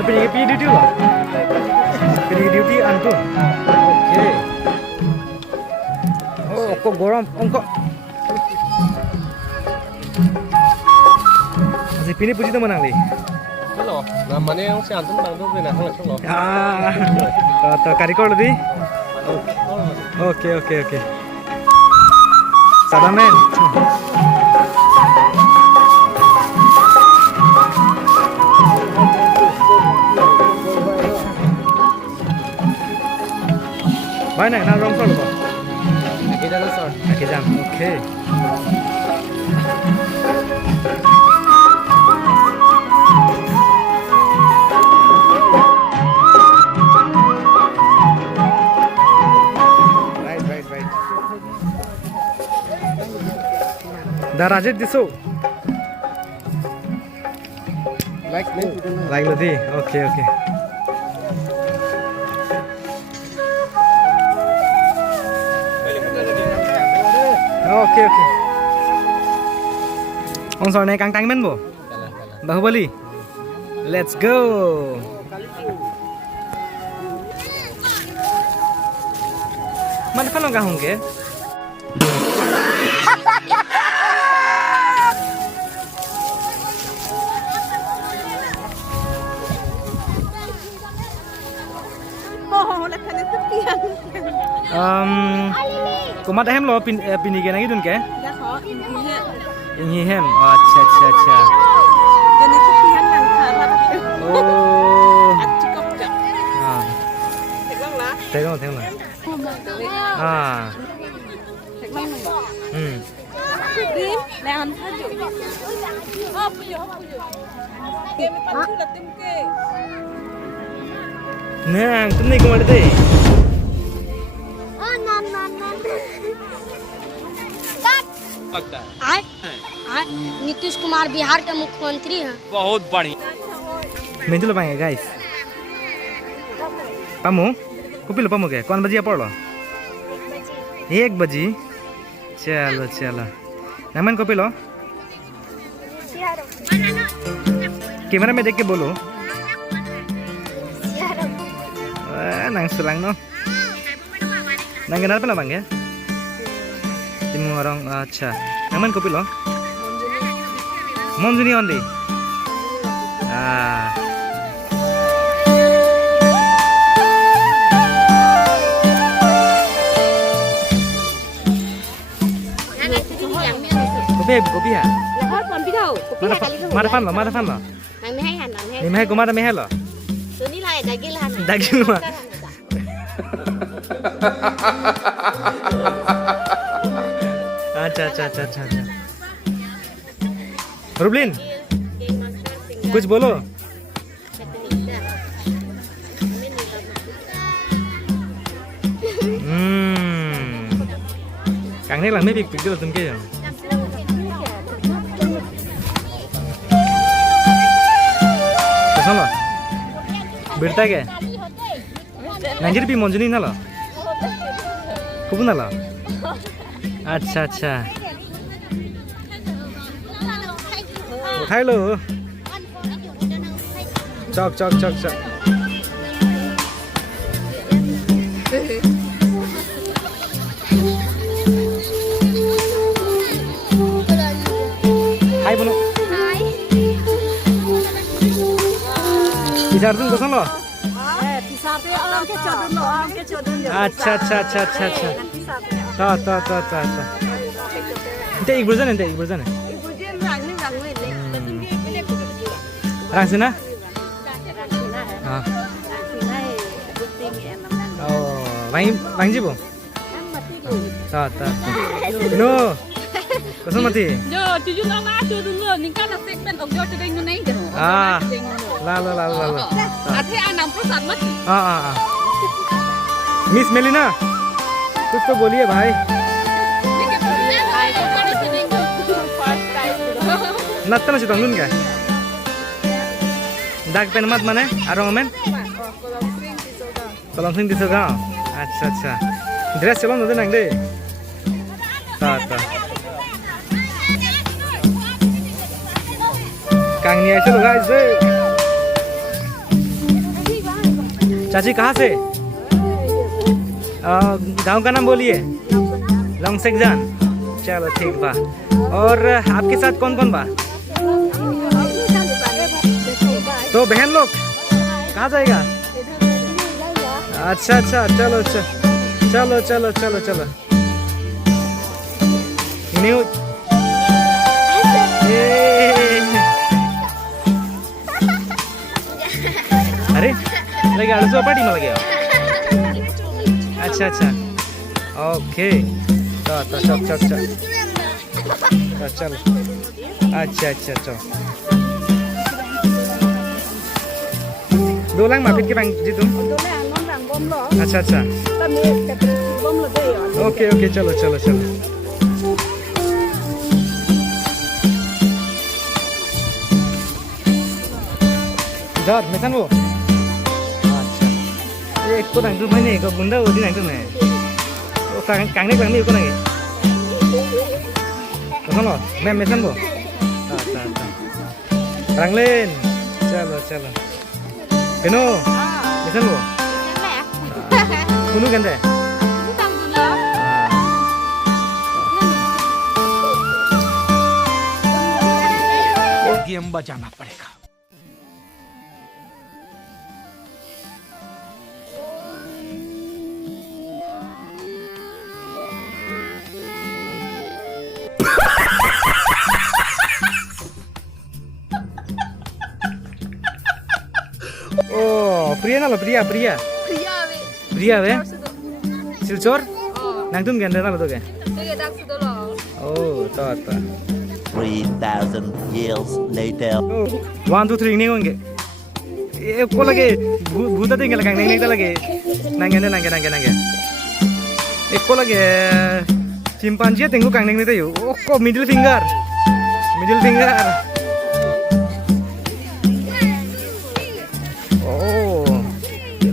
Sar pergi duty loh. Pergi duty antum. Oke. Oh, kok goram, kok. Masih pilih puji teman Ali. Hello, namanya yang si antum bang tuh benar kalau solo. Tuh karikor lebih. Oke. Sabar men. Banyak nak rong solo. Lagi jam. Oke. Right. Darajat diso. Like lodi. Oke. Oke. Onsor naik kang tangmen bo. Bahubali. Let's go. Mana kan lo gahung ke? Kumat hem lo pinigen lagi dun ke? Ini hem. Acha. Ini kepian nang harap. Oh. Cukup tak? Tengok. Tim, leon saja. Apa ya? Game itu sudah tim ke. Nah, तुमने को मार दे. नीतीश कुमार बिहार के मुख्यमंत्री हैं। बहुत बढ़िया. मैं तो पाएंगे गाइस. पामू, कुपिलो पामू के. कौन बजिया पढ़ लो? 1 बजी. चलो. नमन कुपिलो. कैमरा में देख के बोलो. Nang sulang no. Nang kenapa lah bang ya? Timu orang acha. Naman kopi lo? Monjuni only. Kopi ya? Mana fan lo? Ni meh kumada meh lo? Daging mah. अच्छा. रुबलिन कुछ बोलो. Càng này là mấy việc được từng kia. Kesana. Berta ke? Nanjir pi monjuni nala. Kubu nala. अच्छा. उठाई लो. चक. हाय बोलो. इधर तुम कौन लो? अच्छा. Ta. Ente ibu sana. Rang sini? Oh, bang jibo. Ta. No. Kau mati? Yo, tujuh nama tu dulu. Ningkat nasib ben ogyo tu dengan naik je. Lalu. Ati anam prosat mati. Miss Melina, कुछ तो बोलिए भाई. Natan sih tanggung nggak? Dak penmat mana? Arong men? Tolong sing disoga. अच्छा. Dress celon udah nang deh. Ta. Kang niya itu guys deh. चाची कहाँ से? गांव का नाम बोलिए। लॉन्गसेकजान। चलो ठीक बा। और आपके साथ कौन कौन बा? तो बहन लोग कहाँ जाएगा? अच्छा अच्छा, चलो चलो चलो चलो चलो। न्यू अरे लगे आलू पार्टी में लगे। अच्छा अच्छा, ओके। तो चल चल चल चल। अच्छा अच्छा चल। 2 lang mapit ke bang jitu? अच्छा अच्छा, ओके ओके, चलो चलो चलो। जर मेसान वो अच्छा एक को नंग तुम नहीं को बुंदा वो दी नंग तुम है वो कांगने कांगने को नंगे तो सुनो मैं मेसान वो अच्छा अच्छा रंगलेन चलो चलो केनो मेसान वो कुनु गंदे गेम बजाना पड़ेगा। Oh, pria nalo pria pria. Pria be? Silchor? Nangtum ganda nalo to ke? Oh, to. 3,000 years later. Oh, 1 2 3 नहीं होंगे। ये को लगे भूता देंगे लगा नहीं नहीं लगे नंगे नंगे। एक को लगे चिंपांजी तेंगु कांगने नहीं तो यू। ओ को middle finger.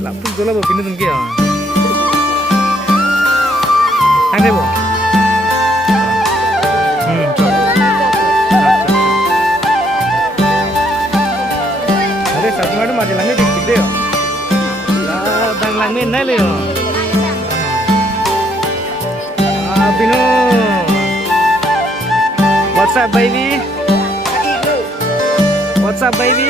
Lapun dola bo pindu tungki ya. Ande bo. Ada satu ada mati langit dik deh. Lah bang langit nai le yo. Pinu. What's up baby? What's up baby?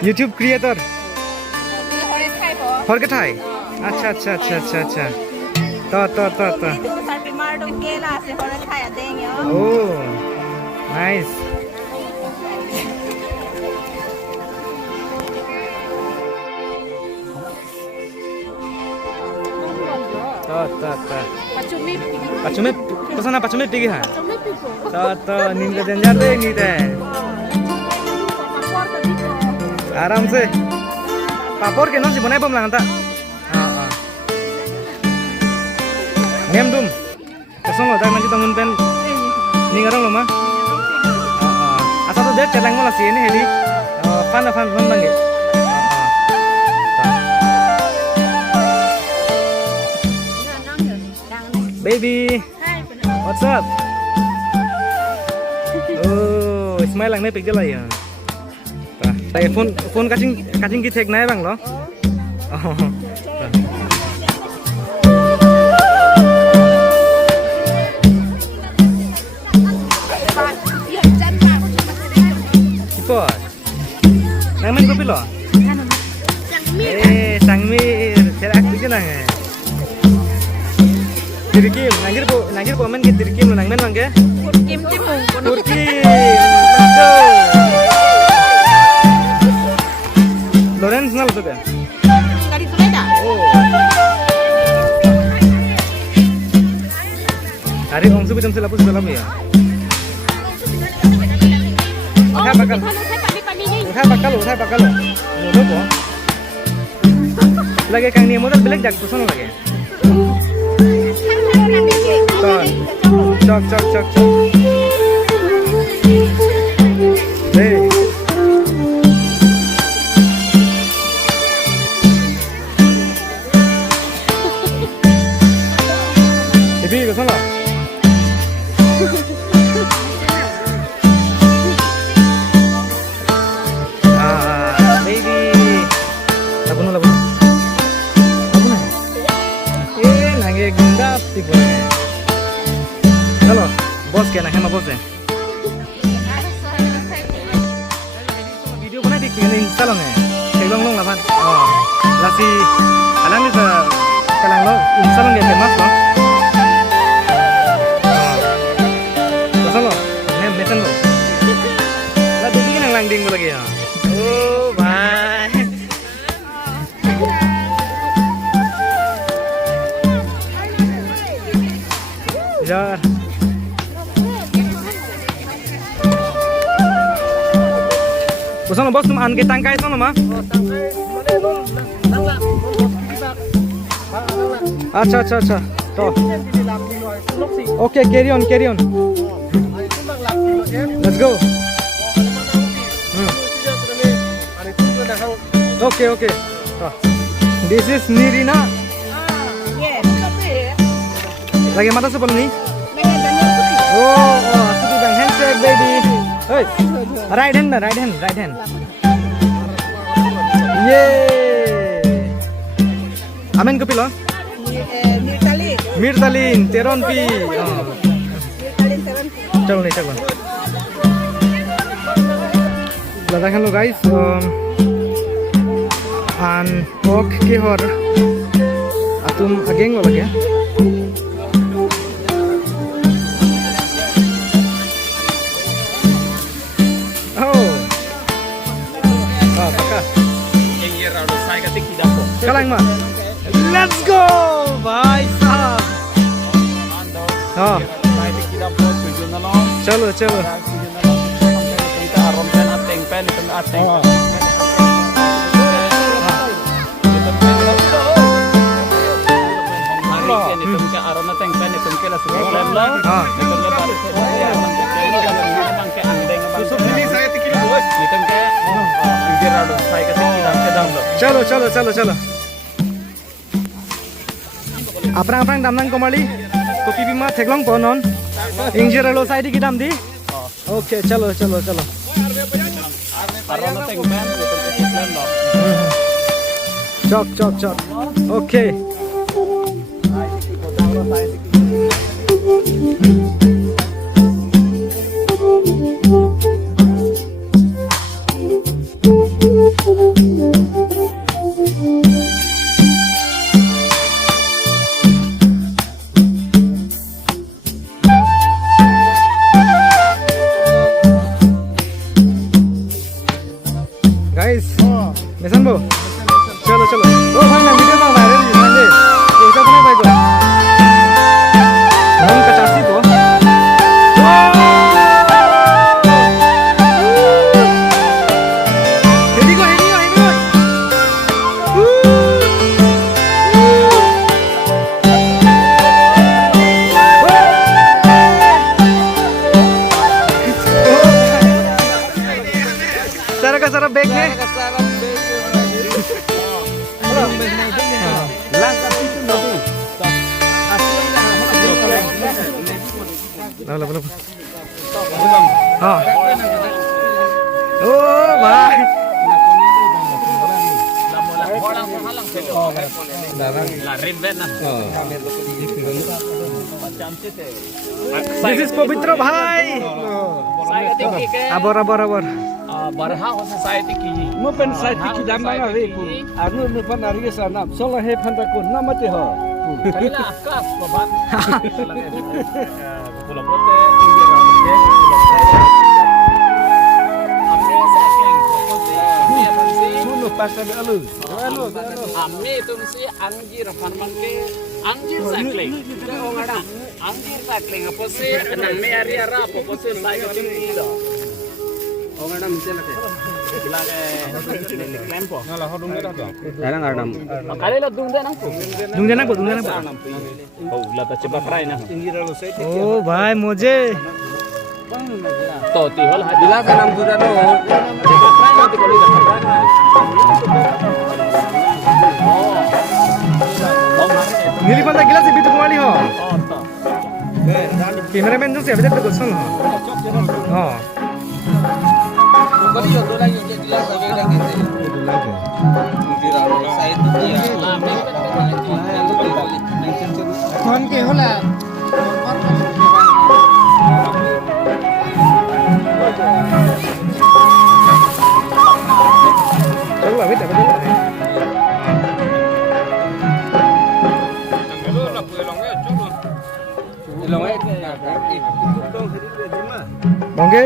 YouTube creator. Forget Thai. अच्छा अच्छा अच्छा अच्छा अच्छा। तो। Oh, nice. तो। पचुमे piggy है। तो नींद का जंजार दे नींद है। आराम से पापड़ के नोन से बनाए बम लगाता नेम दुम कसम होता है मंजी तमुन पेन निंगारंग लो मा asal tu dia celang malah sih ini heli fan banget baby what's up oh Ismail lang nih pikir lah ya phone cutting ki thek nai bang lo Ipot nang main kopi lo Sangmir cerak tu nang Tirkim nangir po main ke tirkim lo nang main bang ke Turkim let's go Lawrence nal tu kan? Dari sepeda. Oh. Hari Om Su bidam selapus dalam ya. Udah bakal. Mudah kok. Lagi kang ni modal belak jak tusan lagi. Cok. Hey. Ini ke sana. plastik boleh. Chalo, bos क्या ना है मैं bos है. Video बनाई थी कि Insta लोग है. Teglong long lapan. Oh, lasi alang ni kalang lo Insta लोग है famous lo. Oh, chalo, मैं mason lo. Lah dulu kan lang ding lagi ya. Oh, bye. Jar. Bosan bos, tuh an ke tangkai sana mah? Acha. Toh. Okay, carry on. Let's go. Okay. Toh. This is Nirina. Lagi mata sebelum ni? Oh, sudah bang handshake baby. Hey, right hand. Yeah. Amen kopi lo? Mirtalin, teron pi. Chalo. Ladakan lo guys. An walk ke hor. Atum ageng lo lagi ya. Kalang mah. Let's go, bhai sahab. Oh. Chalo. Chalo. Aprang damnang komali. Kopi bima teglong ponon. Injir lo side ki dam di. Okay, chalo. Chok. Okay. Guys, mesan bo. Chalo. Oh, bhai na video bang viral ni manje. Eta kena bhai ko. Nam kachasi ko. Ready go. Sarap bag में belum. Oh, bye. This is Pavitra bhai. Abor. Barha society ki. Mo pen society ki dama na re ku. Anu nu pan ari sa nam. Sola he phanda ko namate ho. Kaila akas baban. Pula pote ingira ke. Amne cycling pote dia pansi. Tunu pasal alu. Amne tumsi anjir fanman ke anjir cycling. Anjir cycling apa sih? Nang me area apa sih cycling itu? Oh, madam, macam mana? Bila ke klempo. Ngalah hodung dah tu. Erang adam. Kali lah dung dah nangku. Dung dah nangku. Oh, lah tak cepat fry nah. Oh, bhai मुझे. To tihol bila ke nam sudah tu. Cepat fry nanti kalau dah fry. नीली पंदा गिला से बीतु कुमारी हो cameraman जो से अभी तक तो सुन हो हां Kali yo dola yo jelas sabe dah gitu. Di rawa side dia. Coba beda beda. Bangke.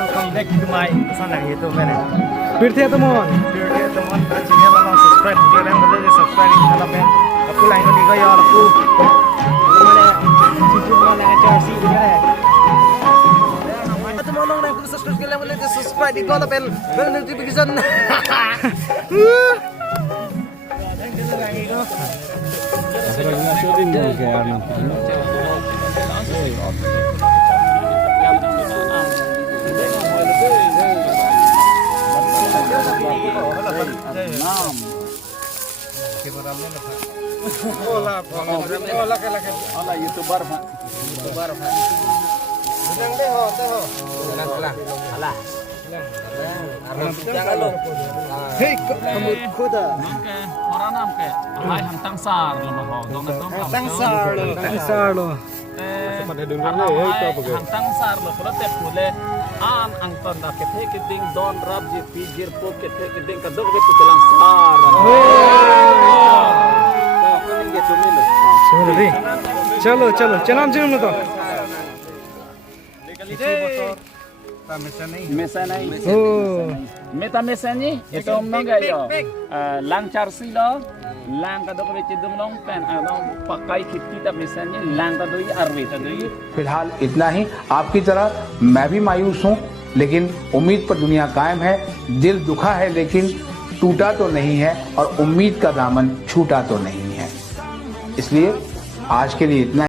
Welcome back to my channel YouTube मैंने फिर थे teman channel langsung subscribe video yang boleh subscribe channel मैं आपको line में दिखा यार आपको मैंने YouTube में लगा चार्सी दिया है teman orang yang belum subscribe kalian boleh subscribe di bawah bell notification Olah YouTuber Pak. Hei, kamu kuda. Mangke orang nam ke alai hantang sar lo mah dong dong. Tangsar lo. Hantang sar lo pura te pule an ang ton da ke the ding don rab ji pi jir po ke the ding ka dog be kutelang sar. चलो चलो चलो हम चलो तो Mesa naik. oh Meta mesa ni itu omong gak yo. Lang charsi lo, lang ka dok be cidum long pen, pakai kita mesa ni lang ka doi arwe ka doi. फिलहाल इतना ही। आपकी तरह मैं भी मायूस हूँ, लेकिन उम्मीद पर दुनिया कायम है। दिल दुखा है लेकिन टूटा तो नहीं है, और उम्मीद का दामन छूटा तो नहीं है। इसलिए आज के लिए इतना